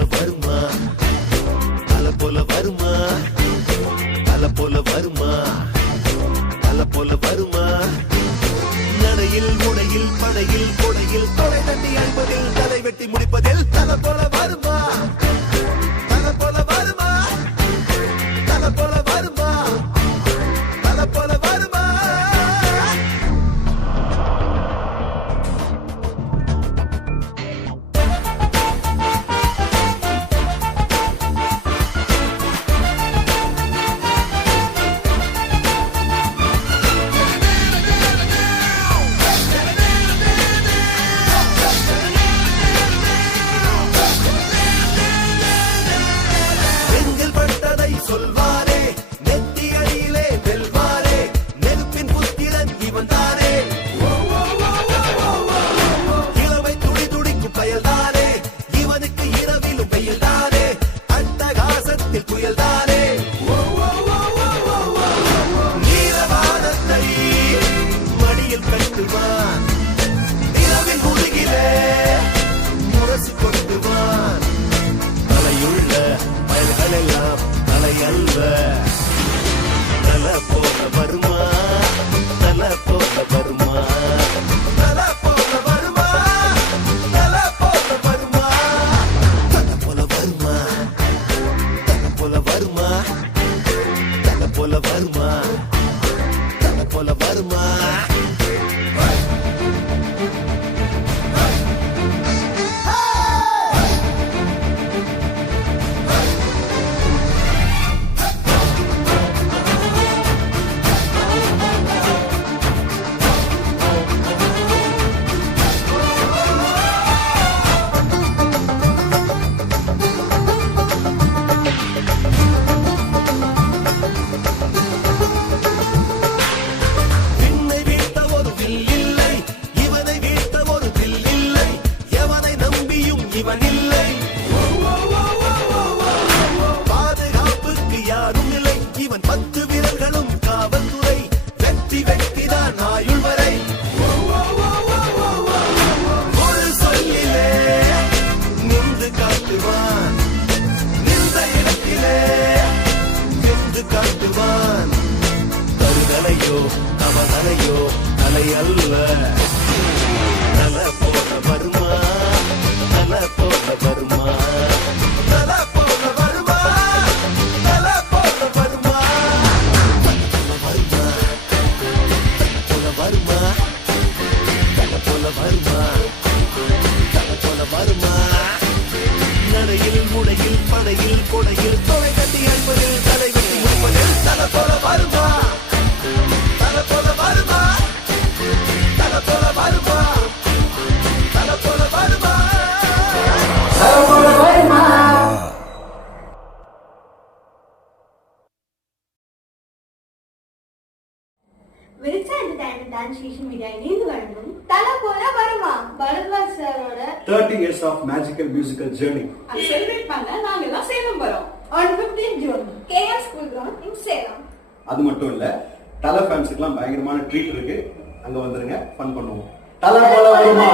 போல வருமா தல போல வருமா தல போல வருமா தல போல வருமா நடையில் முடையில் படையில் கொடையில் தொலை தட்டி அழிப்பதில் தலை வெட்டி முடிப்பதில் தல போல வருமா தல போல வருமா தல போல வருமா தல போல வருமா சொல்வாரே நெத்தி அடியிலே வெல்வாரே நெருப்பின் புத்திரன் இவன் தானே இளவை துடி துடிக்கும் பயல்தானே இவனுக்கு இரவிலும் வெயில் தானே அட்டகாசத்தில் புயல் தானே நீலவானத்தை மடியில் கட்டுவான் இரவின் முதுகிலே முரசு கொட்டுவான் தலையுள்ள பயல்கள் எல்லாம் அல்ல தல போல வருமா தல போல வருமா தல போல வருமா தல போல வருமா தல போல வருமா தல போல வருமா தல போல வருமா தல போல வருமா பாதுகாப்புக்கு யாரும் இல்லை இவன் 10 வீரர்களும் காவல்துறை வெற்றி வெற்றிதான் ஆயுள் வரை ஒரு சொல்லிலே நின்று காட்டுவான் நின்ற இடத்திலே நின்று காட்டுவான் கருதலையோ அவதலையோ தலை அல்ல தல போல வருமா தல போல வருமா தல போல வருமா தல போல வருமா தல வருமா தல போல வருமா தல போல வருமா நடையில் முடையில் படையில் கொடையில் தொலை கட்டி அழிப்பதில் தலை வெட்டி முடிப்பதில் தல போல வருமா தல போல வருமா தல போல வருமா தல போல வருமா விரிச்சா என்டர்டைன்மெண்ட் அண்ட் சோஷியல் மீடியா இணைந்து வழங்கும் தல போல வருமா பரத்வாஜ் சாரோட 30 years of magical musical journey celebrate பண்ண நாங்க எல்லாம் சேலம் வரோம் on 15 June KS school ground in Salem. அது மட்டும் இல்ல தல ஃபேன்ஸ்க்குலாம் பயங்கரமான ட்ரீட் இருக்கு, அங்க வந்துருங்க, ஃபன் பண்ணுவோம். தல போல வருமா.